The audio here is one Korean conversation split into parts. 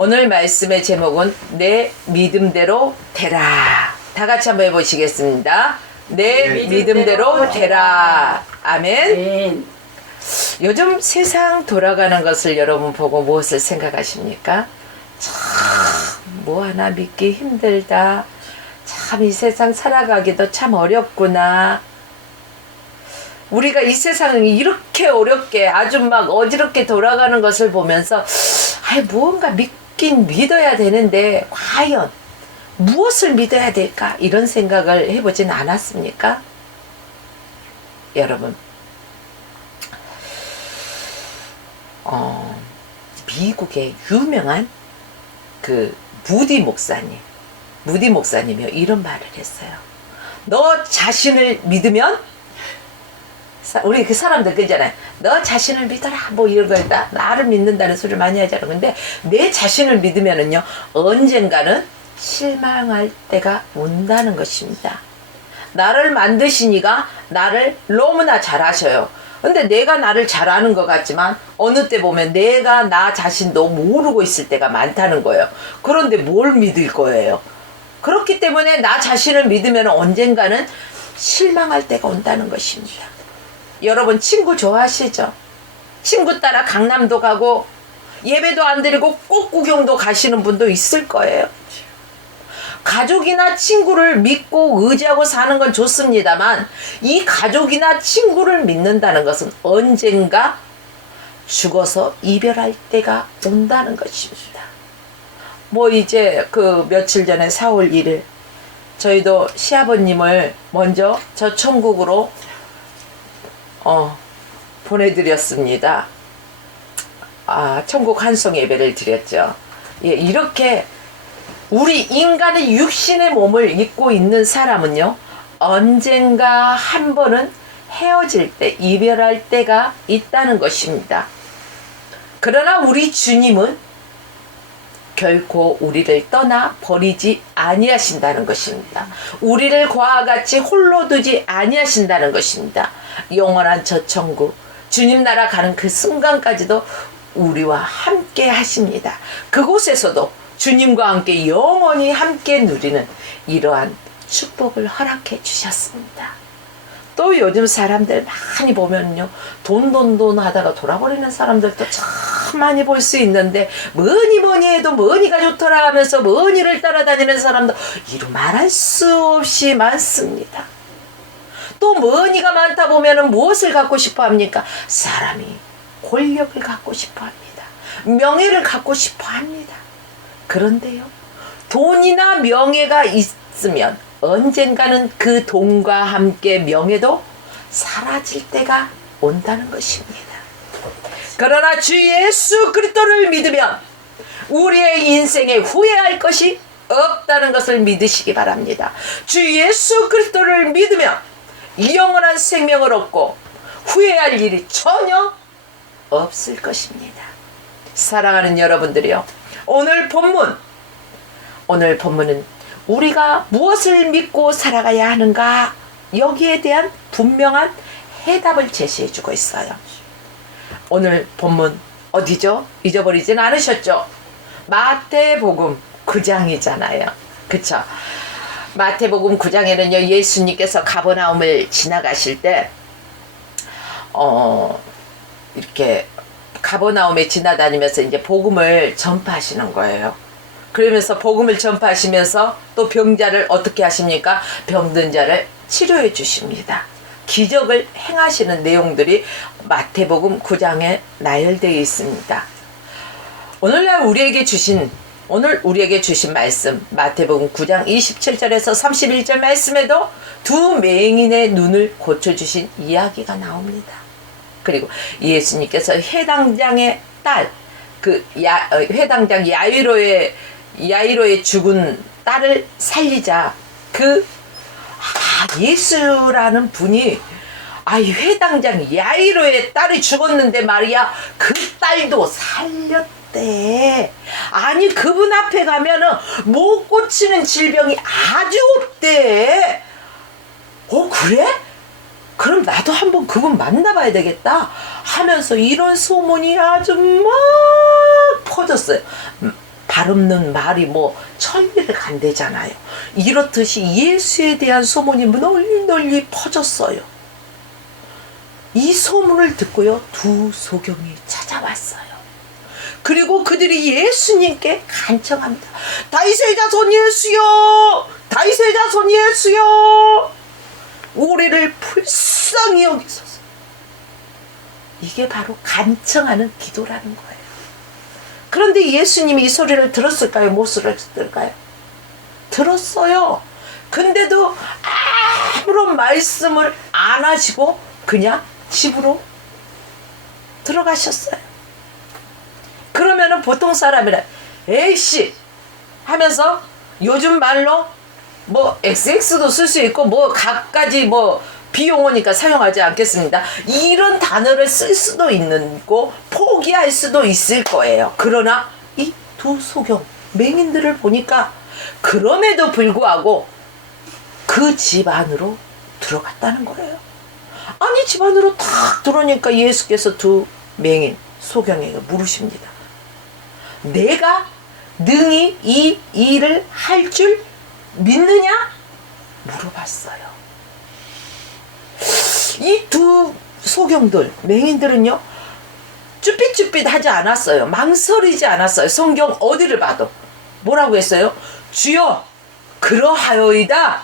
오늘 말씀의 제목은 내 믿음대로 되라. 다 같이 한번 해보시겠습니다. 내 믿음대로 되라. 아멘. 요즘 세상 돌아가는 것을 여러분 보고 무엇을 생각하십니까? 참 뭐 하나 믿기 힘들다. 참 이 세상 살아가기도 참 어렵구나. 우리가 이 세상이 이렇게 어렵게 아주 막 어지럽게 돌아가는 것을 보면서 무언가 믿긴 믿어야 되는데 과연 무엇을 믿어야 될까? 이런 생각을 해보진 않았습니까? 여러분, 미국의 유명한 그 무디 목사님이 이런 말을 했어요. 너 자신을 믿으면, 우리 그 사람들 그러잖아요. 너 자신을 믿어라. 뭐 이런 거다. 나를 믿는다는 소리를 많이 하잖아. 근데 내 자신을 믿으면은요, 언젠가는 실망할 때가 온다는 것입니다. 나를 만드시니가 나를 너무나 잘 아셔요. 근데 내가 나를 잘 아는 것 같지만 어느 때 보면 내가 나 자신도 모르고 있을 때가 많다는 거예요. 그런데 뭘 믿을 거예요? 그렇기 때문에 나 자신을 믿으면 언젠가는 실망할 때가 온다는 것입니다. 여러분 친구 좋아하시죠? 친구 따라 강남도 가고 예배도 안 드리고 꽃 구경도 가시는 분도 있을 거예요. 가족이나 친구를 믿고 의지하고 사는 건 좋습니다만 이 가족이나 친구를 믿는다는 것은 언젠가 죽어서 이별할 때가 온다는 것입니다. 뭐 이제 그 며칠 전에 4월 1일 저희도 시아버님을 먼저 저 천국으로 보내드렸습니다. 천국 환송 예배를 드렸죠. 예, 이렇게 우리 인간의 육신의 몸을 입고 있는 사람은요, 언젠가 한 번은 헤어질 때, 이별할 때가 있다는 것입니다. 그러나 우리 주님은 결코 우리를 떠나 버리지 아니하신다는 것입니다. 우리를 그와 같이 홀로 두지 아니하신다는 것입니다. 영원한 저 천국, 주님 나라 가는 그 순간까지도 우리와 함께 하십니다. 그곳에서도 주님과 함께 영원히 함께 누리는 이러한 축복을 허락해 주셨습니다. 또 요즘 사람들 많이 보면요, 돈 하다가 돌아버리는 사람들도 참 많이 볼 수 있는데, 뭐니 해도 뭐니가 좋더라 하면서 뭐니를 따라다니는 사람도 이루 말할 수 없이 많습니다. 또 뭐니가 많다 보면은 무엇을 갖고 싶어 합니까? 사람이 권력을 갖고 싶어 합니다. 명예를 갖고 싶어 합니다. 그런데요, 돈이나 명예가 있으면 언젠가는 그 돈과 함께 명예도 사라질 때가 온다는 것입니다. 그러나 주 예수 그리스도를 믿으면 우리의 인생에 후회할 것이 없다는 것을 믿으시기 바랍니다. 주 예수 그리스도를 믿으면 영원한 생명을 얻고 후회할 일이 전혀 없을 것입니다. 사랑하는 여러분들이요, 오늘 본문은 우리가 무엇을 믿고 살아가야 하는가, 여기에 대한 분명한 해답을 제시해 주고 있어요. 오늘 본문 어디죠? 잊어버리진 않으셨죠? 마태복음 9장이잖아요. 그쵸? 마태복음 9장에는요, 예수님께서 가버나움을 지나가실 때 이렇게 가버나움에 지나다니면서 이제 복음을 전파하시는 거예요. 그러면서 복음을 전파하시면서 또 병자를 어떻게 하십니까? 병든 자를 치료해 주십니다. 기적을 행하시는 내용들이 마태복음 9장에 나열되어 있습니다. 오늘 우리에게 주신 말씀, 마태복음 9장 27절에서 31절 말씀에도 두 맹인의 눈을 고쳐주신 이야기가 나옵니다. 그리고 예수님께서 회당장의 딸, 회당장 야이로의 죽은 딸을 살리자 예수라는 분이 회당장 야이로의 딸이 죽었는데 말이야, 그 딸도 살렸대. 아니, 그분 앞에 가면은 못 고치는 질병이 아주 없대. 그래? 그럼 나도 한번 그분 만나봐야 되겠다 하면서 이런 소문이 아주 막 퍼졌어요. 발 없는 말이 뭐 천리를 간대잖아요. 이렇듯이 예수에 대한 소문이 널리 널리 퍼졌어요. 이 소문을 듣고요, 두 소경이 찾아왔어요. 그리고 그들이 예수님께 간청합니다. 다윗의 자손 예수여, 다윗의 자손 예수여, 우리를 불쌍히 여기소서. 이게 바로 간청하는 기도라는 거예요. 그런데 예수님이 이 소리를 들었을까요? 못 들었을까요? 들었어요. 근데도 아무런 말씀을 안 하시고 그냥 집으로 들어가셨어요. 그러면은 보통 사람이라 에이씨 하면서 요즘 말로 뭐 XX도 쓸 수 있고 뭐 갖가지 뭐 비용어니까 사용하지 않겠습니다. 이런 단어를 쓸 수도 있는 거 포기할 수도 있을 거예요. 그러나 이 두 소경 맹인들을 보니까 그럼에도 불구하고 그 집 안으로 들어갔다는 거예요. 아니 집 안으로 탁 들어오니까 예수께서 두 맹인 소경에게 물으십니다. 내가 능히 이 일을 할 줄 믿느냐? 물어봤어요. 이 두 소경들, 맹인들은요, 쭈삣쭈삣 하지 않았어요. 망설이지 않았어요. 성경 어디를 봐도. 뭐라고 했어요? 주여, 그러하여이다.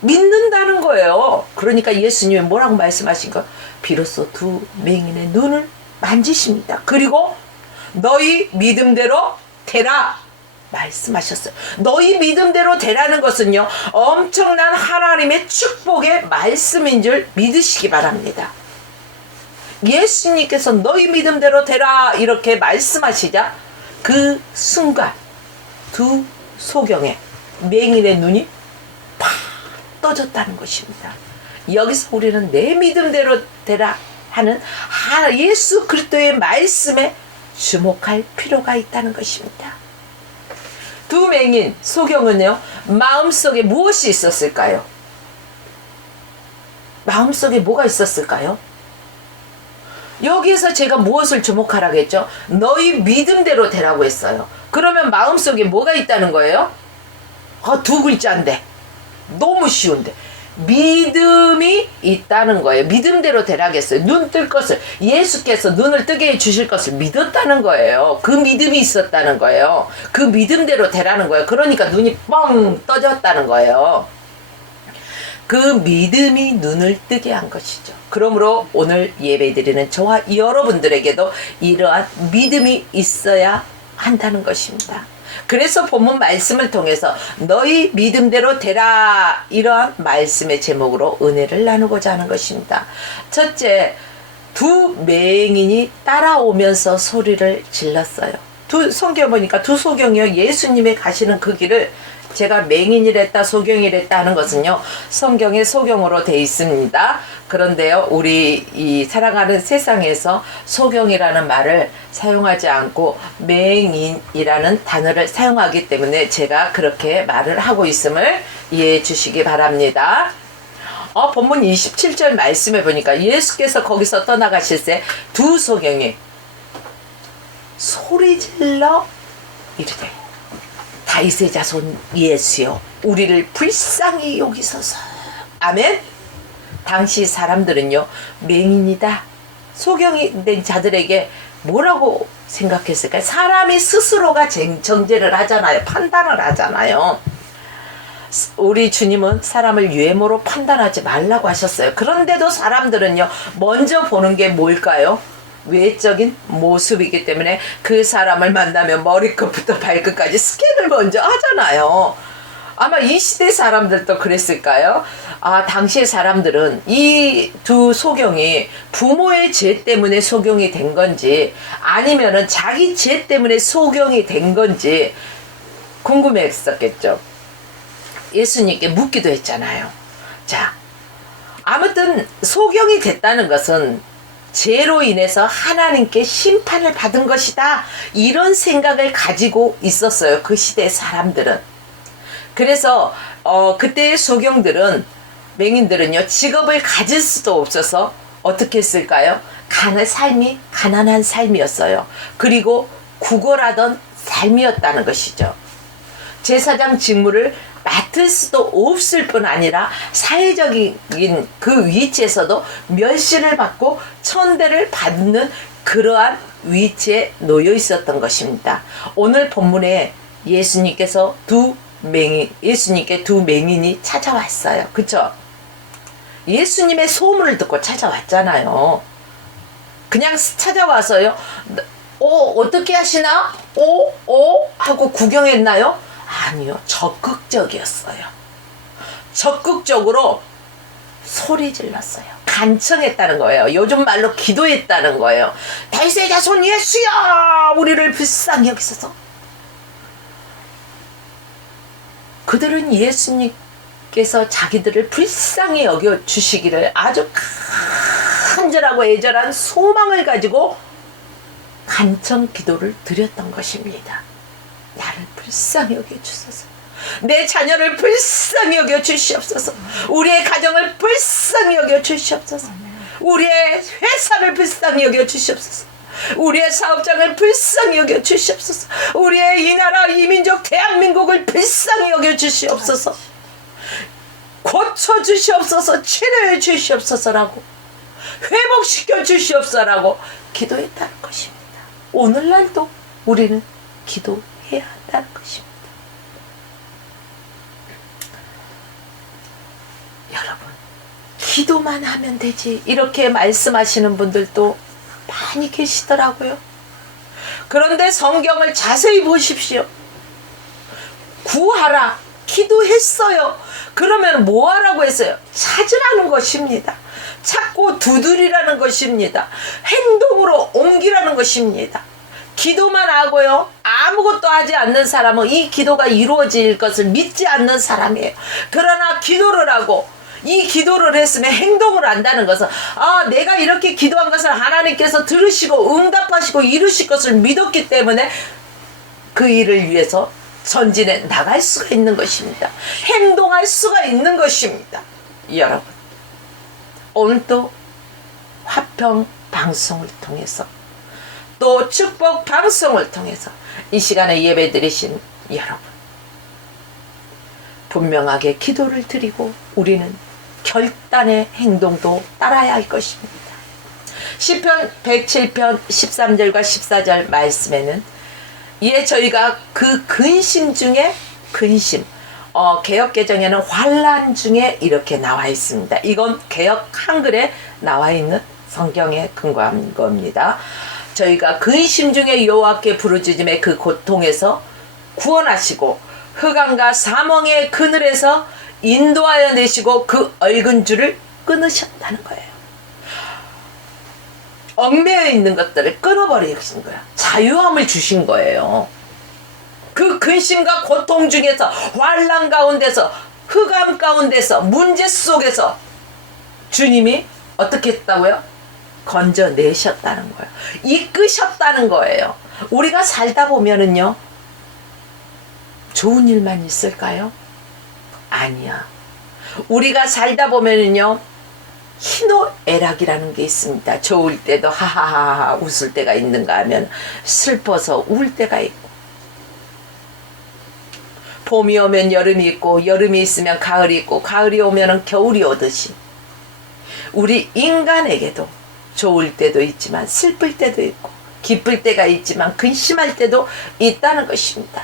믿는다는 거예요. 그러니까 예수님이 뭐라고 말씀하신 거? 비로소 두 맹인의 눈을 만지십니다. 그리고 너희 믿음대로 되라 말씀하셨어요. 너희 믿음대로 되라는 것은요, 엄청난 하나님의 축복의 말씀인 줄 믿으시기 바랍니다. 예수님께서 너희 믿음대로 되라 이렇게 말씀하시자 그 순간 두 소경의 맹인의 눈이 팍 떠졌다는 것입니다. 여기서 우리는 내 믿음대로 되라 하는 예수 그리스도의 말씀에 주목할 필요가 있다는 것입니다. 두 맹인 소경은요, 마음속에 무엇이 있었을까요? 마음속에 뭐가 있었을까요? 여기에서 제가 무엇을 주목하라고 했죠? 너희 믿음대로 되라고 했어요. 그러면 마음속에 뭐가 있다는 거예요? 두 글자인데 너무 쉬운데 믿음이 있다는 거예요. 믿음대로 되라겠어요. 눈 뜰 것을, 예수께서 눈을 뜨게 해주실 것을 믿었다는 거예요. 그 믿음이 있었다는 거예요. 그 믿음대로 되라는 거예요. 그러니까 눈이 뻥 떠졌다는 거예요. 그 믿음이 눈을 뜨게 한 것이죠. 그러므로 오늘 예배드리는 저와 여러분들에게도 이러한 믿음이 있어야 한다는 것입니다. 그래서 본문 말씀을 통해서 너희 믿음대로 되라, 이러한 말씀의 제목으로 은혜를 나누고자 하는 것입니다. 첫째, 두 맹인이 따라오면서 소리를 질렀어요. 성경 보니까 두 소경이요, 예수님이 가시는 그 길을 제가 맹인이랬다 소경이랬다 하는 것은요, 성경에 소경으로 되어 있습니다. 그런데요, 우리 이 살아가는 세상에서 소경이라는 말을 사용하지 않고 맹인이라는 단어를 사용하기 때문에 제가 그렇게 말을 하고 있음을 이해해 주시기 바랍니다. 본문 27절 말씀해 보니까 예수께서 거기서 떠나가실 때 두 소경이 소리질러 이르되 다윗의 자손 예수여, 우리를 불쌍히 여기소서. 아멘. 당시 사람들은요, 맹인이다 소경이 된 자들에게 뭐라고 생각했을까요? 사람이 스스로가 정죄를 하잖아요. 판단을 하잖아요. 우리 주님은 사람을 외모로 판단하지 말라고 하셨어요. 그런데도 사람들은요, 먼저 보는 게 뭘까요? 외적인 모습이기 때문에 그 사람을 만나면 머리끝부터 발끝까지 스캔을 먼저 하잖아요. 아마 이 시대 사람들도 그랬을까요? 당시의 사람들은 이 두 소경이 부모의 죄 때문에 소경이 된 건지 아니면은 자기 죄 때문에 소경이 된 건지 궁금했었겠죠. 예수님께 묻기도 했잖아요. 자, 아무튼 소경이 됐다는 것은 죄로 인해서 하나님께 심판을 받은 것이다, 이런 생각을 가지고 있었어요, 그 시대 사람들은. 그래서 그때의 소경들은, 맹인들은요, 직업을 가질 수도 없어서 어떻게 했을까요? 삶이 가난한 삶이었어요. 그리고 구걸하던 삶이었다는 것이죠. 제사장 직무를 맡을 수도 없을 뿐 아니라 사회적인 그 위치에서도 멸시를 받고 천대를 받는 그러한 위치에 놓여 있었던 것입니다. 오늘 본문에 예수님께 두 맹인이 찾아왔어요. 그쵸? 예수님의 소문을 듣고 찾아왔잖아요. 그냥 찾아와서요. 어떻게 하시나? 하고 구경했나요? 아니요. 적극적이었어요. 적극적으로 소리 질렀어요. 간청했다는 거예요. 요즘 말로 기도했다는 거예요. 다윗의 자손 예수야, 우리를 불쌍히 여기소서. 그들은 예수님께서 자기들을 불쌍히 여겨주시기를 아주 간절하고 애절한 소망을 가지고 간청 기도를 드렸던 것입니다. 나를 불쌍히 여겨주소서. 내 자녀를 불쌍히 여겨주시옵소서. 우리의 가정을 불쌍히 여겨주시옵소서. 우리의 회사를 불쌍히 여겨주시옵소서. 우리의 사업장을 불쌍히 여겨주시옵소서. 우리의 이 나라 이 민족 대한민국을 불쌍히 여겨주시옵소서. 고쳐주시옵소서. 치료해 주시옵소서라고, 회복시켜 주시옵소서라고 기도했다는 것입니다. 오늘날도 우리는 기도해야 한다는 것입니다. 여러분, 기도만 하면 되지 이렇게 말씀하시는 분들도 많이 계시더라고요. 그런데 성경을 자세히 보십시오. 구하라, 기도했어요. 그러면 뭐 하라고 했어요? 찾으라는 것입니다. 찾고 두드리라는 것입니다. 행동으로 옮기라는 것입니다. 기도만 하고요, 아무것도 하지 않는 사람은 이 기도가 이루어질 것을 믿지 않는 사람이에요. 그러나 기도를 하고 이 기도를 했으면 행동을 한다는 것은, 내가 이렇게 기도한 것을 하나님께서 들으시고 응답하시고 이루실 것을 믿었기 때문에 그 일을 위해서 전진해 나갈 수가 있는 것입니다. 행동할 수가 있는 것입니다. 여러분, 오늘도 화평 방송을 통해서 또 축복 방송을 통해서 이 시간에 예배 드리신 여러분, 분명하게 기도를 드리고 우리는 결단의 행동도 따라야 할 것입니다. 시편 107편 13절과 14절 말씀에는 이에 저희가 그 근심 중에 근심, 개역개정에는 환난 중에 이렇게 나와 있습니다. 이건 개역 한글에 나와 있는 성경에 근거한 겁니다. 저희가 근심 중에 여호와께 부르짖음에 그 고통에서 구원하시고 흑암과 사망의 그늘에서 인도하여 내시고 그 얽은 줄을 끊으셨다는 거예요. 얽매여 있는 것들을 끊어버리신 거예요. 자유함을 주신 거예요. 그 근심과 고통 중에서, 환난 가운데서, 흑암 가운데서, 문제 속에서 주님이 어떻게 했다고요? 건져내셨다는 거예요. 이끄셨다는 거예요. 우리가 살다 보면은요, 좋은 일만 있을까요? 아니야. 우리가 살다 보면은요, 희노애락이라는 게 있습니다. 좋을 때도 하하하 웃을 때가 있는가 하면 슬퍼서 울 때가 있고, 봄이 오면 여름이 있고, 여름이 있으면 가을이 있고, 가을이 오면 겨울이 오듯이 우리 인간에게도 좋을 때도 있지만 슬플 때도 있고, 기쁠 때가 있지만 근심할 때도 있다는 것입니다.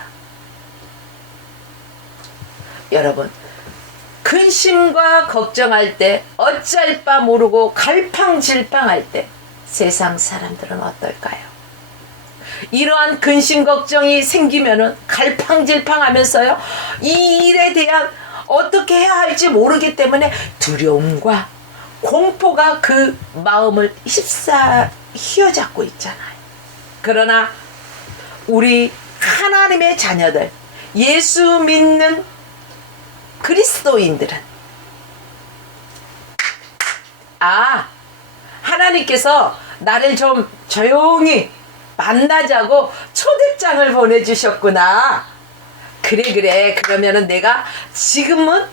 여러분, 근심과 걱정할 때, 어찌할 바 모르고 갈팡질팡할 때 세상 사람들은 어떨까요? 이러한 근심 걱정이 생기면은 갈팡질팡하면서요, 이 일에 대한 어떻게 해야 할지 모르기 때문에 두려움과 공포가 그 마음을 휘어잡고 있잖아요. 그러나 우리 하나님의 자녀들, 예수 믿는 그리스도인들은 하나님께서 나를 좀 조용히 만나자고 초대장을 보내주셨구나. 그래 그러면은 내가 지금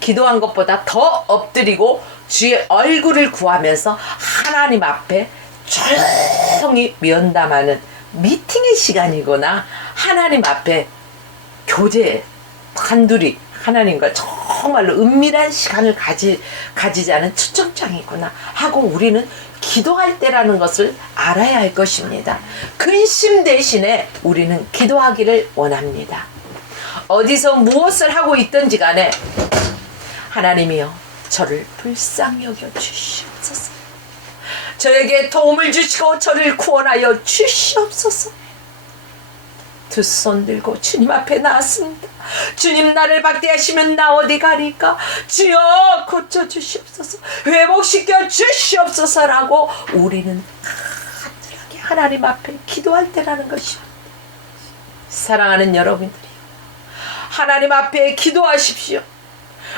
기도한 것보다 더 엎드리고 주의 얼굴을 구하면서 하나님 앞에 조용히 면담하는 미팅의 시간이거나 하나님 앞에 교제 단둘이 하나님과 정말로 은밀한 시간을 가지자는 초청장이구나 하고 우리는 기도할 때라는 것을 알아야 할 것입니다. 근심 대신에 우리는 기도하기를 원합니다. 어디서 무엇을 하고 있든지 간에 하나님이여 저를 불쌍히 여겨 주시옵소서. 저에게 도움을 주시고 저를 구원하여 주시옵소서. 두 손 들고 주님 앞에 나왔습니다. 주님 나를 박대하시면 나 어디 가리까? 주여 고쳐주시옵소서. 회복시켜 주시옵소서라고 우리는 간절하게 하나님 앞에 기도할 때라는 것입니다. 사랑하는 여러분들이요, 하나님 앞에 기도하십시오.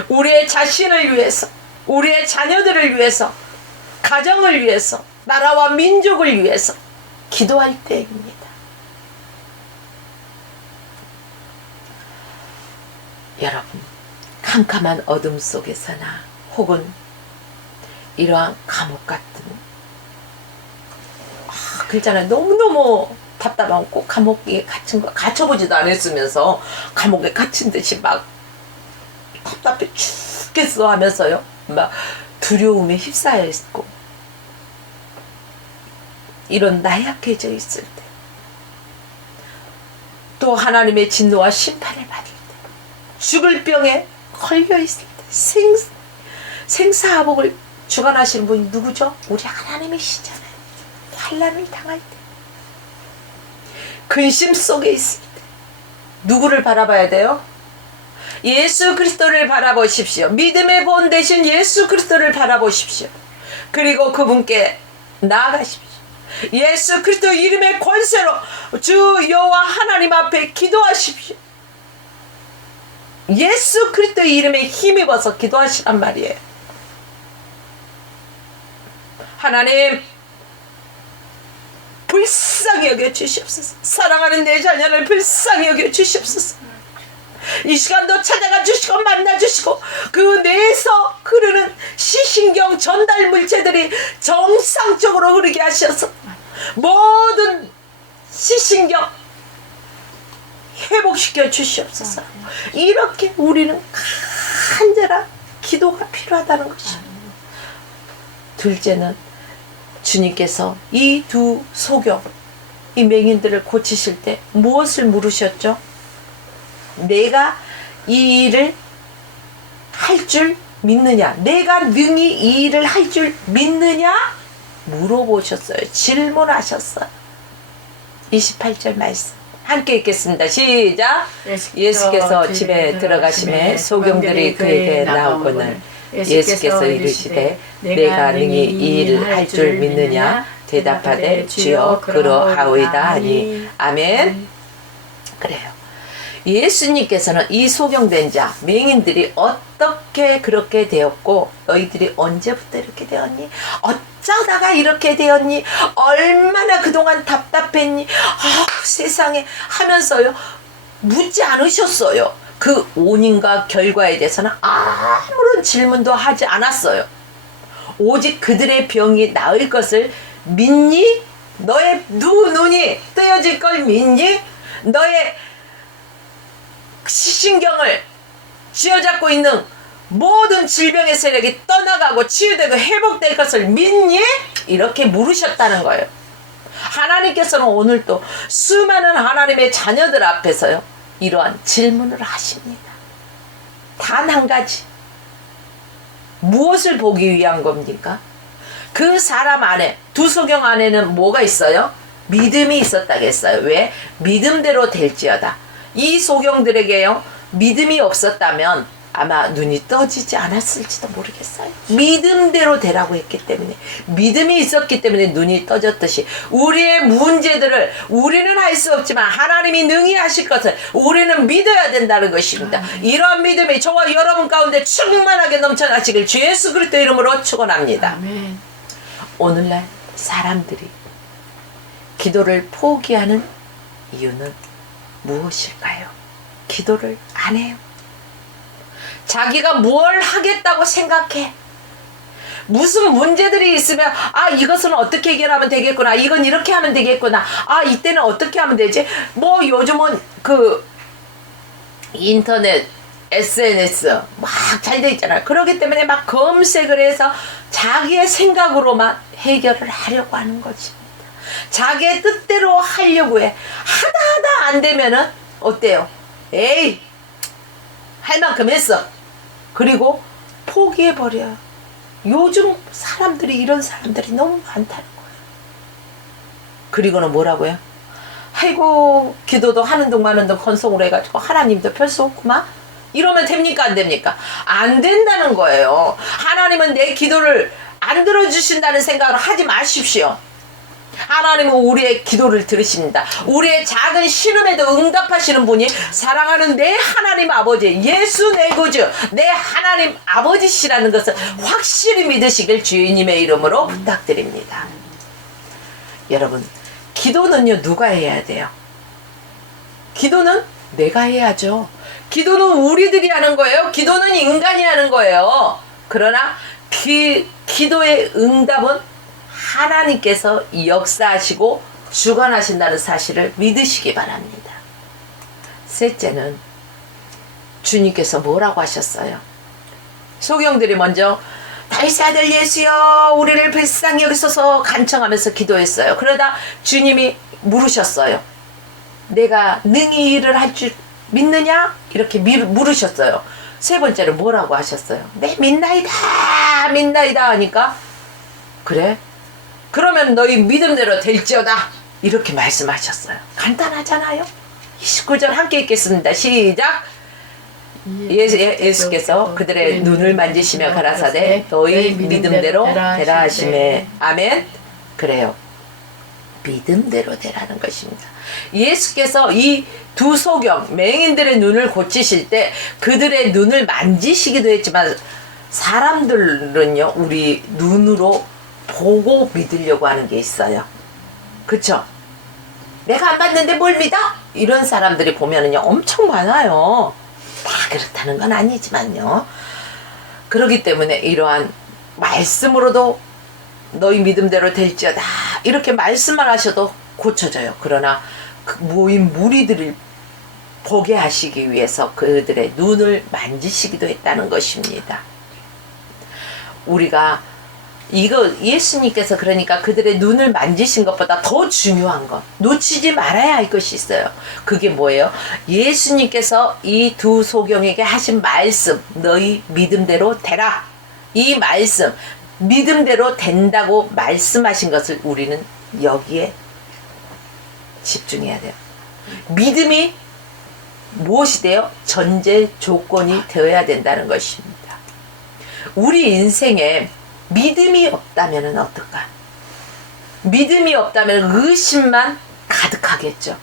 우리의 자신을 위해서, 우리의 자녀들을 위해서, 가정을 위해서, 나라와 민족을 위해서 기도할 때입니다. 여러분, 캄캄한 어둠 속에서나 혹은 이러한 감옥 같은 그렇잖아요. 너무너무 답답하고 꼭 감옥에 갇혀보지도 않았으면서 감옥에 갇힌 듯이 막 답답해 죽겠어 하면서요, 막 두려움에 휩싸여 있고 이런 나약해져 있을 때, 또 하나님의 진노와 심판을 받을 때, 죽을 병에 걸려 있을 때, 생사화복을 주관하시는 분이 누구죠? 우리 하나님이시잖아요. 환난을 당할 때, 근심 속에 있을 때 누구를 바라봐야 돼요? 예수 그리스도를 바라보십시오. 믿음의 본 대신 예수 그리스도를 바라보십시오. 그리고 그분께 나아가십시오. 예수 그리스도 이름의 권세로 주 여호와 하나님 앞에 기도하십시오. 예수 그리스도의 이름에 힘입어서 기도하시란 말이에요. 하나님 불쌍히 여겨 주시옵소서. 사랑하는 내 자녀를 불쌍히 여겨 주시옵소서. 이 시간도 찾아가 주시고 만나 주시고 그 뇌에서 흐르는 시신경 전달 물체들이 정상적으로 흐르게 하셔서 모든 시신경 회복시켜 주시옵소서. 이렇게 우리는 간절한 기도가 필요하다는 것입니다. 둘째는 주님께서 이 두 소경, 이 맹인들을 고치실 때 무엇을 물으셨죠? 내가 이 일을 할 줄 믿느냐? 내가 능히 이 일을 할 줄 믿느냐? 물어보셨어요. 질문하셨어요. 28절 말씀 함께 읽겠습니다. 시작. 예수께서 집에 들어가심에 소경들이 그에게 나오거늘 예수께서 이르시되 내가 능히 이 일을 할 줄 믿느냐? 대답하되 주여 그러하오이다 하니 아멘. 그래요. 예수님께서는 이 소경된 자 맹인들이 어떻게 그렇게 되었고 너희들이 언제부터 이렇게 되었니? 어쩌다가 이렇게 되었니? 얼마나 그동안 답답했니? 세상에 하면서요 묻지 않으셨어요. 그 원인과 결과에 대해서는 아무런 질문도 하지 않았어요. 오직 그들의 병이 나을 것을 믿니? 너의 눈이 뜨여질 걸 믿니? 너의 시신경을 쥐어잡고 있는 모든 질병의 세력이 떠나가고 치유되고 회복될 것을 믿니? 이렇게 물으셨다는 거예요. 하나님께서는 오늘도 수많은 하나님의 자녀들 앞에서요 이러한 질문을 하십니다. 단 한 가지, 무엇을 보기 위한 겁니까? 그 사람 안에, 두 소경 안에는 뭐가 있어요? 믿음이 있었다겠어요. 왜? 믿음대로 될지어다. 이 소경들에게요 믿음이 없었다면 아마 눈이 떠지지 않았을지도 모르겠어요. 믿음대로 되라고 했기 때문에, 믿음이 있었기 때문에 눈이 떠졌듯이 우리의 문제들을 우리는 할 수 없지만 하나님이 능히 하실 것을 우리는 믿어야 된다는 것입니다. 이러한 믿음이 저와 여러분 가운데 충만하게 넘쳐나시길 주 예수 그리스도 이름으로 축원합니다. 아멘. 오늘날 사람들이 기도를 포기하는 이유는 무엇일까요? 기도를 안 해요. 자기가 뭘 하겠다고 생각해. 무슨 문제들이 있으면 아 이것은 어떻게 해결하면 되겠구나, 이건 이렇게 하면 되겠구나, 아 이때는 어떻게 하면 되지, 뭐 요즘은 그 인터넷 SNS 막 잘 돼 있잖아요. 그렇기 때문에 막 검색을 해서 자기의 생각으로만 해결을 하려고 하는 거지. 자기의 뜻대로 하려고 해. 하다 안 되면은 어때요? 에이 할 만큼 했어. 그리고 포기해버려. 요즘 사람들이 이런 사람들이 너무 많다는 거예요. 그리고는 뭐라고요? 아이고 기도도 하는 둥 마는 둥 건성으로 해가지고 하나님도 별 수 없구만. 이러면 됩니까 안 됩니까? 안 된다는 거예요. 하나님은 내 기도를 안 들어주신다는 생각을 하지 마십시오. 하나님은 우리의 기도를 들으십니다. 우리의 작은 신음에도 응답하시는 분이 사랑하는 내 하나님 아버지, 예수 내 구주, 내 하나님 아버지시라는 것을 확실히 믿으시길 주님의 이름으로 부탁드립니다. 여러분, 기도는요 누가 해야 돼요? 기도는 내가 해야죠. 기도는 우리들이 하는 거예요. 기도는 인간이 하는 거예요. 그러나 기도의 응답은 하나님께서 역사하시고 주관하신다는 사실을 믿으시기 바랍니다. 셋째는 주님께서 뭐라고 하셨어요? 소경들이 먼저 다윗의 아들 예수여 우리를 불쌍히 여기소서 간청하면서 기도했어요. 그러다 주님이 물으셨어요. 내가 능히 일을 할 줄 믿느냐? 이렇게 물으셨어요. 세 번째로 뭐라고 하셨어요? 네 믿나이다 믿나이다 하니까 그래? 그러면 너희 믿음대로 될지어다 이렇게 말씀하셨어요. 간단하잖아요. 29절 함께 읽겠습니다. 시작. 예수께서 그들의 눈을 만지시며 가라사대 너희 믿음대로 되라 하시매. 아멘. 그래요. 믿음대로 되라는 것입니다. 예수께서 이 두 소경 맹인들의 눈을 고치실 때 그들의 눈을 만지시기도 했지만 사람들은요 우리 눈으로 보고 믿으려고 하는 게 있어요. 그쵸? 내가 안 봤는데 뭘 믿어? 이런 사람들이 보면은요 엄청 많아요. 다 그렇다는 건 아니지만요. 그렇기 때문에 이러한 말씀으로도 너희 믿음대로 될지어다 이렇게 말씀만 하셔도 고쳐져요. 그러나 그 모인 무리들을 보게 하시기 위해서 그들의 눈을 만지시기도 했다는 것입니다. 우리가 이거 예수님께서 그러니까 그들의 눈을 만지신 것보다 더 중요한 것 놓치지 말아야 할 것이 있어요. 그게 뭐예요? 예수님께서 이 두 소경에게 하신 말씀 너희 믿음대로 되라. 이 말씀 믿음대로 된다고 말씀하신 것을 우리는 여기에 집중해야 돼요. 믿음이 무엇이 돼요? 전제 조건이 되어야 된다는 것입니다. 우리 인생에 믿음이 없다면 어떨까? 믿음이 없다면 의심만 가득하겠죠.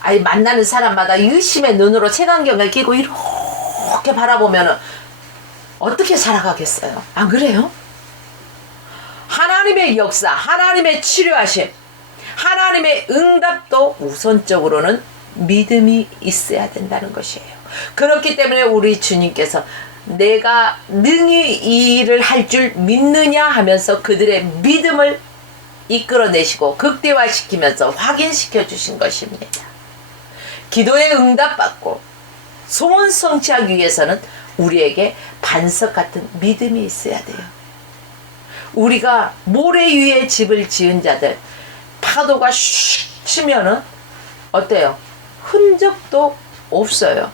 아니 만나는 사람마다 의심의 눈으로 색안경을 끼고 이렇게 바라보면 어떻게 살아가겠어요? 안 그래요? 하나님의 역사, 하나님의 치료하심, 하나님의 응답도 우선적으로는 믿음이 있어야 된다는 것이에요. 그렇기 때문에 우리 주님께서 내가 능히 이 일을 할 줄 믿느냐 하면서 그들의 믿음을 이끌어내시고 극대화시키면서 확인시켜 주신 것입니다. 기도에 응답받고 소원 성취하기 위해서는 우리에게 반석 같은 믿음이 있어야 돼요. 우리가 모래 위에 집을 지은 자들 파도가 슉 치면은 어때요? 흔적도 없어요.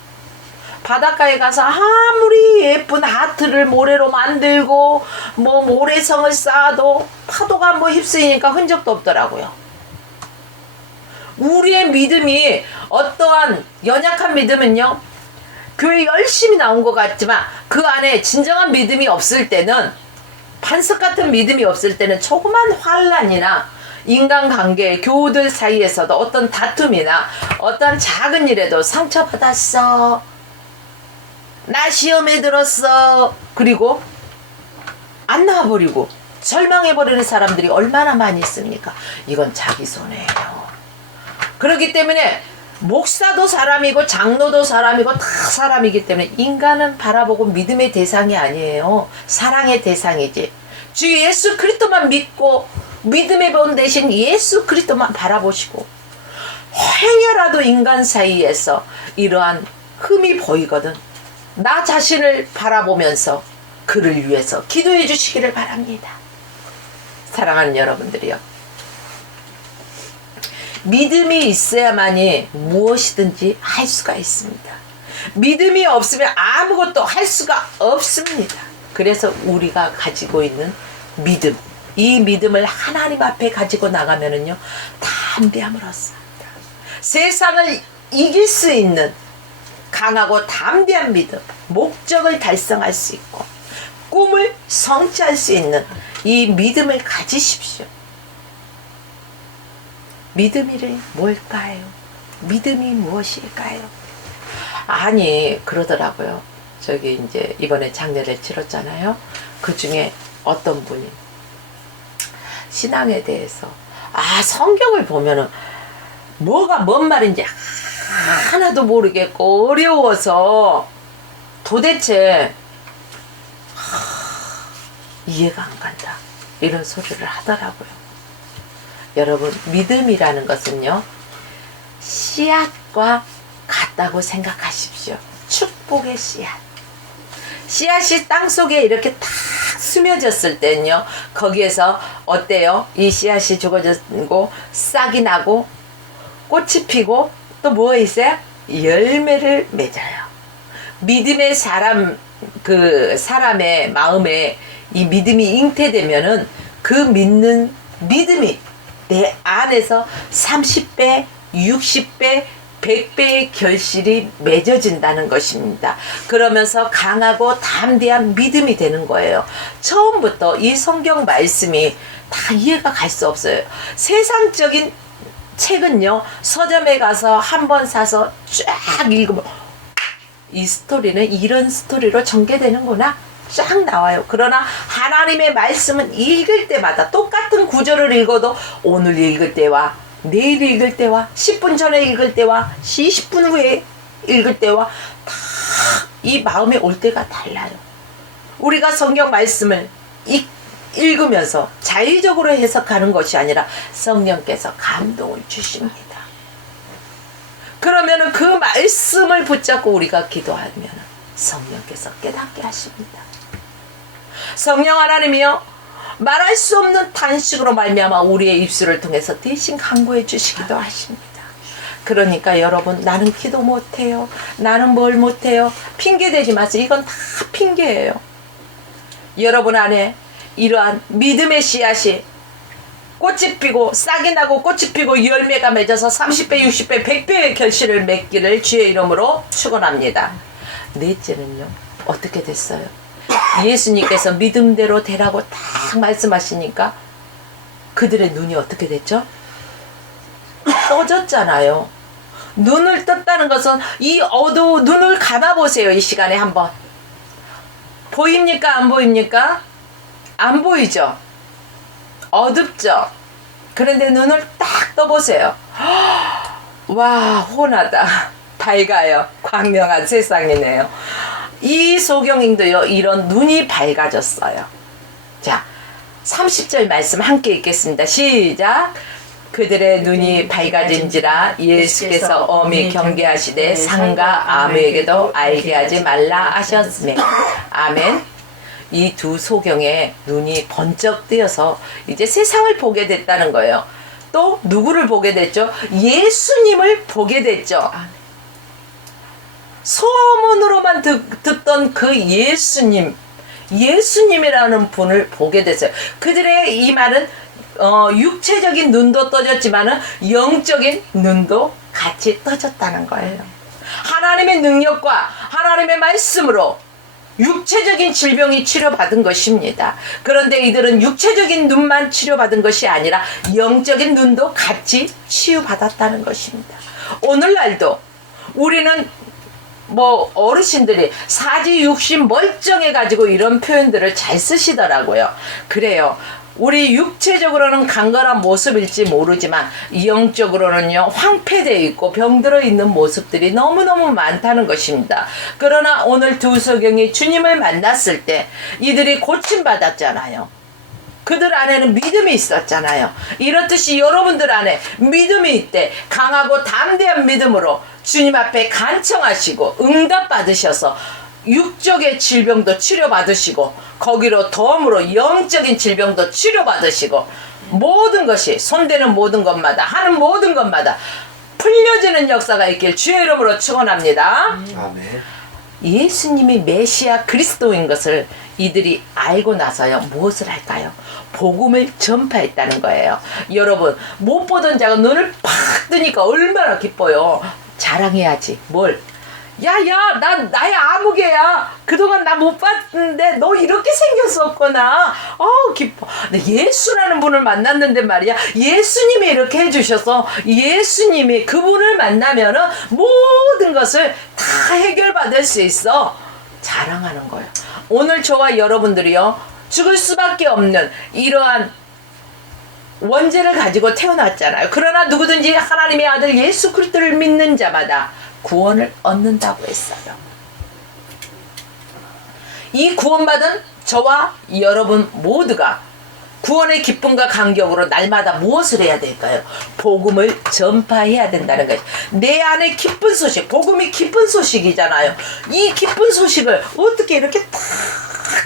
바닷가에 가서 아무리 예쁜 하트를 모래로 만들고 뭐 모래성을 쌓아도 파도가 뭐 휩쓰이니까 흔적도 없더라고요. 우리의 믿음이 어떠한 연약한 믿음은요 교회 열심히 나온 것 같지만 그 안에 진정한 믿음이 없을 때는 반석 같은 믿음이 없을 때는 조그만 환난이나 인간관계, 교우들 사이에서도 어떤 다툼이나 어떤 작은 일에도 상처받았어. 나 시험에 들었어. 그리고 안 나와버리고 절망해버리는 사람들이 얼마나 많이 있습니까? 이건 자기 손해예요. 그렇기 때문에 목사도 사람이고 장로도 사람이고 다 사람이기 때문에 인간은 바라보고 믿음의 대상이 아니에요. 사랑의 대상이지. 주 예수 그리스도만 믿고 믿음의 본 대신 예수 그리스도만 바라보시고 행여라도 인간 사이에서 이러한 흠이 보이거든 나 자신을 바라보면서 그를 위해서 기도해 주시기를 바랍니다. 사랑하는 여러분들이요. 믿음이 있어야만이 무엇이든지 할 수가 있습니다. 믿음이 없으면 아무것도 할 수가 없습니다. 그래서 우리가 가지고 있는 믿음, 이 믿음을 하나님 앞에 가지고 나가면은요, 담대함을 얻습니다. 세상을 이길 수 있는 강하고 담대한 믿음, 목적을 달성할 수 있고 꿈을 성취할 수 있는 이 믿음을 가지십시오. 믿음이 뭘까요? 믿음이 무엇일까요? 아니 그러더라고요. 저기 이제 이번에 장례를 치렀잖아요. 그 중에 어떤 분이 신앙에 대해서 성경을 보면은 뭐가 뭔 말인지 하나도 모르겠고 어려워서 도대체 이해가 안 간다 이런 소리를 하더라고요. 여러분 믿음이라는 것은요 씨앗과 같다고 생각하십시오. 축복의 씨앗. 씨앗이 땅속에 이렇게 탁 스며졌을 때는요 거기에서 어때요? 이 씨앗이 죽어지고 싹이 나고 꽃이 피고 또 뭐가 있어요? 열매를 맺어요. 믿음의 사람의 마음에 이 믿음이 잉태되면은 그 믿는 믿음이 내 안에서 30배, 60배, 100배의 결실이 맺어진다는 것입니다. 그러면서 강하고 담대한 믿음이 되는 거예요. 처음부터 이 성경 말씀이 다 이해가 갈 수 없어요. 세상적인 책은요 서점에 가서 한번 사서 쫙 읽으면 이 스토리는 이런 스토리로 전개되는구나 쫙 나와요. 그러나 하나님의 말씀은 읽을 때마다 똑같은 구절을 읽어도 오늘 읽을 때와 내일 읽을 때와 10분 전에 읽을 때와 20분 후에 읽을 때와 다 이 마음에 올 때가 달라요. 우리가 성경 말씀을 읽으면서 자의적으로 해석하는 것이 아니라 성령께서 감동을 주십니다. 그러면은 그 말씀을 붙잡고 우리가 기도하면 성령께서 깨닫게 하십니다. 성령 하나님이요 말할 수 없는 탄식으로 말미암아 우리의 입술을 통해서 대신 간구해 주시기도 하십니다. 그러니까 여러분 나는 기도 못해요. 나는 뭘 못해요. 핑계대지 마세요. 이건 다 핑계예요. 여러분 안에 이러한 믿음의 씨앗이 꽃이 피고 싹이 나고 꽃이 피고 열매가 맺어서 30배, 60배, 100배의 결실을 맺기를 주의 이름으로 축원합니다. 넷째는요. 어떻게 됐어요? 예수님께서 믿음대로 되라고 딱 말씀하시니까 그들의 눈이 어떻게 됐죠? 떠졌잖아요. 눈을 떴다는 것은 이 어두운 눈을 감아보세요. 이 시간에 한번. 보입니까? 안 보입니까? 안 보이죠? 어둡죠? 그런데 눈을 딱 떠보세요. 와, 혼하다. 밝아요. 광명한 세상이네요. 이 소경인도요, 이런 눈이 밝아졌어요. 자, 30절 말씀 함께 읽겠습니다. 시작. 그들의 눈이 밝아진지라 예수께서 엄히 경계하시되 상과 아무에게도 알게 하지 말라 하셨으며. 아멘. 이 두 소경의 눈이 번쩍 뜨여서 이제 세상을 보게 됐다는 거예요. 또 누구를 보게 됐죠? 예수님을 보게 됐죠. 소문으로만 듣던 그 예수님이라는 분을 보게 됐어요. 그들의 이 말은 육체적인 눈도 떠졌지만은 영적인 눈도 같이 떠졌다는 거예요. 하나님의 능력과 하나님의 말씀으로 육체적인 질병이 치료받은 것입니다. 그런데 이들은 육체적인 눈만 치료받은 것이 아니라 영적인 눈도 같이 치유받았다는 것입니다. 오늘날도 우리는 어르신들이 사지 육신 멀쩡해 가지고 이런 표현들을 잘 쓰시더라고요. 그래요. 우리 육체적으로는 강건한 모습일지 모르지만 영적으로는요 황폐되어 있고 병들어 있는 모습들이 너무너무 많다는 것입니다. 그러나 오늘 두 소경이 주님을 만났을 때 이들이 고침받았잖아요. 그들 안에는 믿음이 있었잖아요. 이렇듯이 여러분들 안에 믿음이 있대 강하고 담대한 믿음으로 주님 앞에 간청하시고 응답받으셔서 육적의 질병도 치료받으시고 거기로 덤으로 영적인 질병도 치료받으시고 모든 것이 손대는 모든 것마다 하는 모든 것마다 풀려지는 역사가 있길 주의 이름으로 축원합니다. 아멘. 예수님이 메시아 그리스도인 것을 이들이 알고 나서요 무엇을 할까요? 복음을 전파했다는 거예요. 여러분 못 보던 자가 눈을 팍 뜨니까 얼마나 기뻐요. 자랑해야지. 뭘? 야야 나의 아무개야. 그동안 나 못 봤는데 너 이렇게 생겼었구나. 기뻐. 예수라는 분을 만났는데 말이야 예수님이 이렇게 해주셔서 예수님이 그분을 만나면은 모든 것을 다 해결받을 수 있어. 자랑하는 거예요. 오늘 저와 여러분들이요 죽을 수밖에 없는 이러한 원죄를 가지고 태어났잖아요. 그러나 누구든지 하나님의 아들 예수 그리스도를 믿는 자마다 구원을 얻는다고 했어요. 이 구원받은 저와 여러분 모두가 구원의 기쁨과 감격으로 날마다 무엇을 해야 될까요? 복음을 전파해야 된다는 것이. 내 안에 기쁜 소식, 복음이 기쁜 소식이잖아요. 이 기쁜 소식을 어떻게 이렇게 다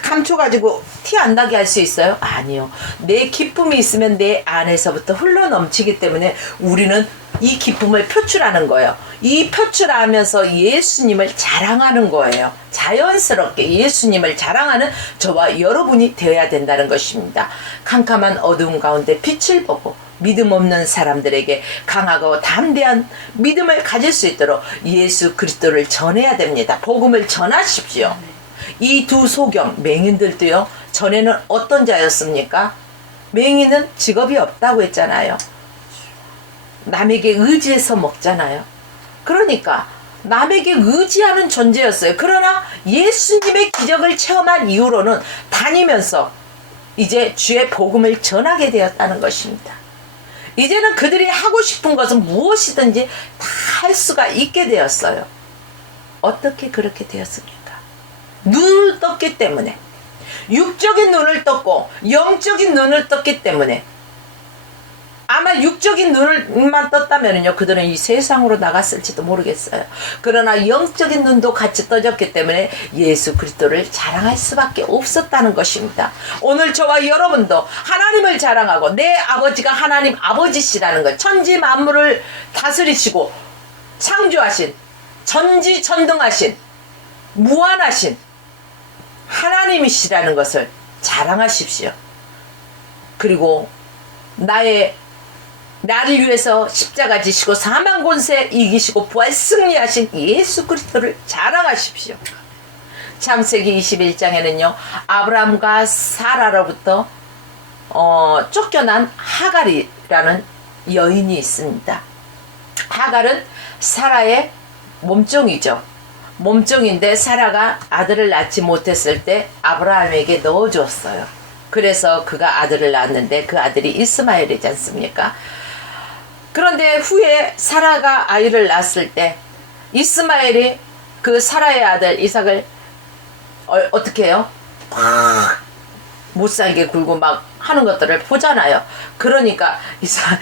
감춰가지고 티 안 나게 할 수 있어요? 아니요. 내 기쁨이 있으면 내 안에서부터 흘러넘치기 때문에 우리는 이 기쁨을 표출하는 거예요. 이 표출하면서 예수님을 자랑하는 거예요. 자연스럽게 예수님을 자랑하는 저와 여러분이 되어야 된다는 것입니다. 캄캄한 어두운 가운데 빛을 보고 믿음 없는 사람들에게 강하고 담대한 믿음을 가질 수 있도록 예수 그리스도를 전해야 됩니다. 복음을 전하십시오. 이 두 소경 맹인들도요 전에는 어떤 자였습니까? 맹인은 직업이 없다고 했잖아요. 남에게 의지해서 먹잖아요. 그러니까 남에게 의지하는 존재였어요. 그러나 예수님의 기적을 체험한 이후로는 다니면서 이제 주의 복음을 전하게 되었다는 것입니다. 이제는 그들이 하고 싶은 것은 무엇이든지 다 할 수가 있게 되었어요. 어떻게 그렇게 되었습니까? 눈을 떴기 때문에, 육적인 눈을 떴고 영적인 눈을 떴기 때문에. 아마 육적인 눈을만 떴다면요 그들은 이 세상으로 나갔을지도 모르겠어요. 그러나 영적인 눈도 같이 떠졌기 때문에 예수 그리스도를 자랑할 수밖에 없었다는 것입니다. 오늘 저와 여러분도 하나님을 자랑하고 내 아버지가 하나님 아버지시라는 것, 천지 만물을 다스리시고 창조하신, 전지전능하신, 무한하신 하나님이시라는 것을 자랑하십시오. 그리고 나를 위해서 십자가 지시고 사망 권세 이기시고 부활 승리하신 예수 그리스도를 자랑하십시오. 창세기 21장에는요 아브라함과 사라로부터 쫓겨난 하갈이라는 여인이 있습니다. 하갈은 사라의 몸종이죠. 몸종인데 사라가 아들을 낳지 못했을 때 아브라함에게 넣어주었어요. 그래서 그가 아들을 낳았는데 그 아들이 이스마엘이지 않습니까? 그런데 후에 사라가 아이를 낳았을 때 이스마엘이 그 사라의 아들 이삭을 어떻게 해요? 막 못살게 굴고 막 하는 것들을 보잖아요. 그러니까 이삭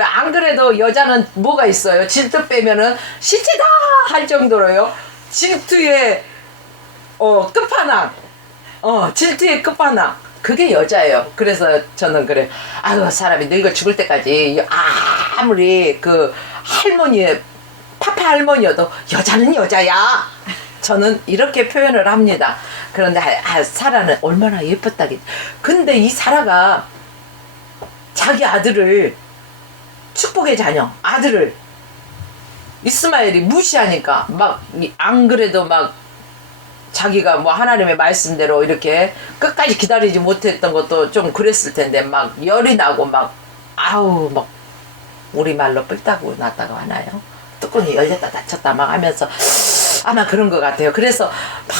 안 그래도 여자는 뭐가 있어요? 질투 빼면은 시체다 할 정도로요. 질투의 끝판왕. 질투의 끝판왕. 그게 여자예요. 그래서 저는 그래. 아유 사람이 늙어 죽을 때까지 아무리 그 할머니의 파파 할머니여도 여자는 여자야. 저는 이렇게 표현을 합니다. 그런데 사라는 얼마나 예뻤다기. 근데 이 사라가 자기 아들을 축복의 자녀 아들을 이스마엘이 무시하니까 막 안 그래도 막 자기가 뭐 하나님의 말씀대로 이렇게 끝까지 기다리지 못했던 것도 좀 그랬을 텐데 막 열이 나고 막 막 우리말로 뿔따구 났다고 하나요? 뚜껑이 열렸다 닫혔다 막 하면서 아마 그런 것 같아요. 그래서 막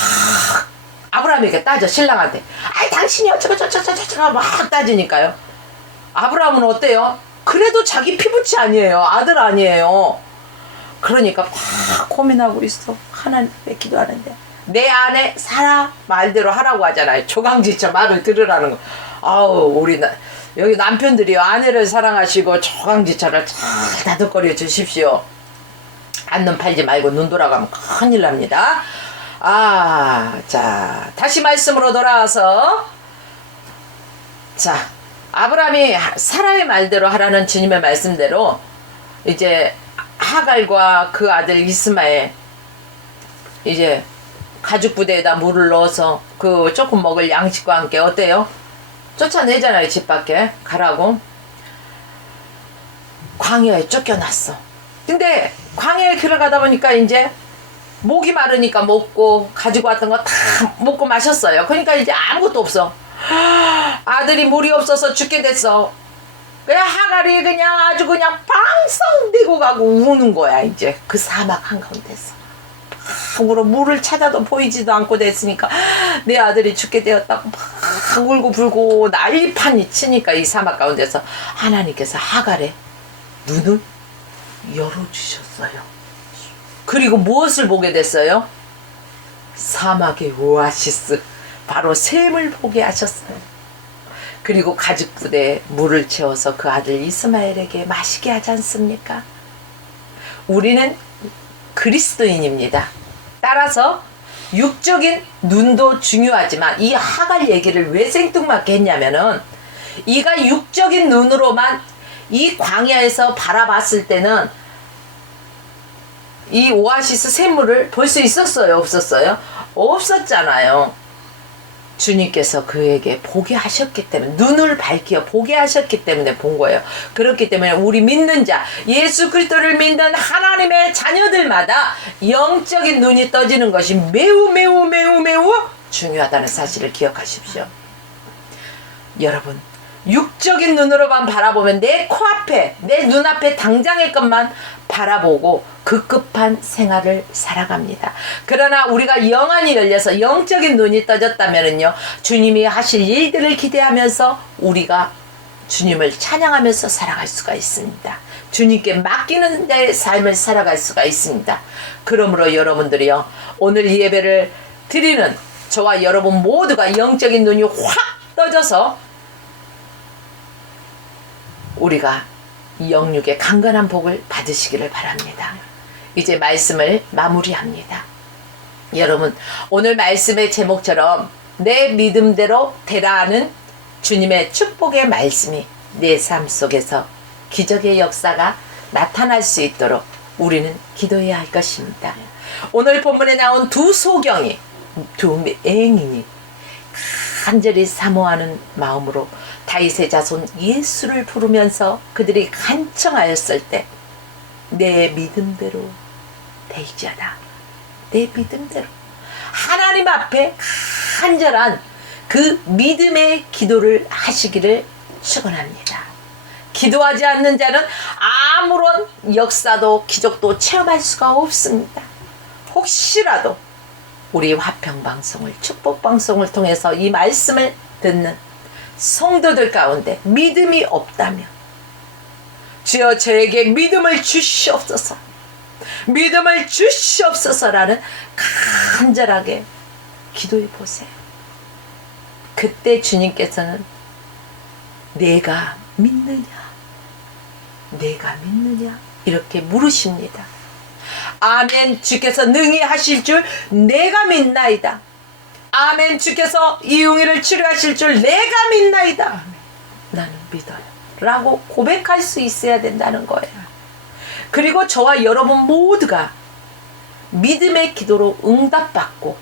아브라함에게 따져 신랑한테 다 당신이 어쩌고저쩌고저쩌고 막 따지니까요. 아브라함은 어때요? 그래도 자기 피부치 아니에요. 아들 아니에요. 그러니까 막 고민하고 있어. 하나님께 기도하는데 내 안에 사라 말대로 하라고 하잖아요. 조강지처 말을 들으라는 거. 아우 우리 여기 남편들이요, 아내를 사랑하시고 조강지처를 잘 다독거려 주십시오. 안눈 팔지 말고 눈 돌아가면 큰일 납니다. 자 다시 말씀으로 돌아와서, 자 아브라함이 사라의 말대로 하라는 주님의 말씀대로 이제 하갈과 그 아들 이스마엘 이제 가죽 부대에다 물을 넣어서 그 조금 먹을 양식과 함께 어때요? 쫓아내잖아요. 집 밖에 가라고. 광야에 쫓겨났어. 근데 광야에 길을 가다 보니까 이제 목이 마르니까 먹고 가지고 왔던 거 다 먹고 마셨어요. 그러니까 이제 아무것도 없어. 아들이 물이 없어서 죽게 됐어. 그냥 하갈이 그냥 아주 그냥 방송 대고 가고 우는 거야. 이제 그 사막 한가운데서 울어. 물을 찾아도 보이지도 않고 됐으니까 내 아들이 죽게 되었다고 막 울고 불고 난리판이 치니까 이 사막 가운데서 하나님께서 하갈의 눈을 열어주셨어요. 그리고 무엇을 보게 됐어요? 사막의 오아시스, 바로 샘을 보게 하셨어요. 그리고 가죽 부대에 물을 채워서 그 아들 이스마엘에게 마시게 하지 않습니까? 우리는 그리스도인입니다. 따라서 육적인 눈도 중요하지만 이 하갈 얘기를 왜 생뚱맞게 했냐면은 이가 육적인 눈으로만 이 광야에서 바라봤을 때는 이 오아시스 샘물을 볼 수 있었어요? 없었어요? 없었잖아요. 주님께서 그에게 보게 하셨기 때문에, 눈을 밝혀 보게 하셨기 때문에 본 거예요. 그렇기 때문에 우리 믿는 자, 예수 그리스도를 믿는 하나님의 자녀들마다 영적인 눈이 떠지는 것이 매우 중요하다는 사실을 기억하십시오. 여러분, 육적인 눈으로만 바라보면 내 코앞에, 내 눈앞에 당장의 것만 바라보고 급급한 생활을 살아갑니다. 그러나 우리가 영안이 열려서 영적인 눈이 떠졌다면요, 주님이 하실 일들을 기대하면서 우리가 주님을 찬양하면서 살아갈 수가 있습니다. 주님께 맡기는 내 삶을 살아갈 수가 있습니다. 그러므로 여러분들이요, 오늘 이 예배를 드리는 저와 여러분 모두가 영적인 눈이 확 떠져서 우리가 영육의 강건한 복을 받으시기를 바랍니다. 이제 말씀을 마무리합니다. 여러분, 오늘 말씀의 제목처럼 내 믿음대로 되라는 주님의 축복의 말씀이 내 삶 속에서 기적의 역사가 나타날 수 있도록 우리는 기도해야 할 것입니다. 오늘 본문에 나온 두 소경이, 두 맹인이 간절히 사모하는 마음으로 다윗의 자손 예수를 부르면서 그들이 간청하였을 때 내 믿음대로 되지어다. 내 믿음대로 하나님 앞에 간절한 그 믿음의 기도를 하시기를 축원합니다. 기도하지 않는 자는 아무런 역사도 기적도 체험할 수가 없습니다. 혹시라도 우리 화평방송을, 축복방송을 통해서 이 말씀을 듣는 성도들 가운데 믿음이 없다면 주여 저에게 믿음을 주시옵소서, 믿음을 주시옵소서라는 간절하게 기도해 보세요. 그때 주님께서는 내가 믿느냐, 내가 믿느냐 이렇게 물으십니다. 아멘, 주께서 능히 하실 줄 내가 믿나이다. 아멘, 주께서 이 용의를 치료하실 줄 내가 믿나이다. 나는 믿어요 라고 고백할 수 있어야 된다는 거예요. 그리고 저와 여러분 모두가 믿음의 기도로 응답받고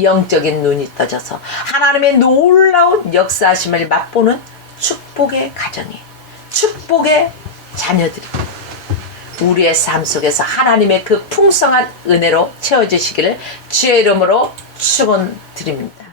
영적인 눈이 떠져서 하나님의 놀라운 역사하심을 맛보는 축복의 가정이, 축복의 자녀들이 우리의 삶 속에서 하나님의 그 풍성한 은혜로 채워주시기를 주의 이름으로 축원드립니다.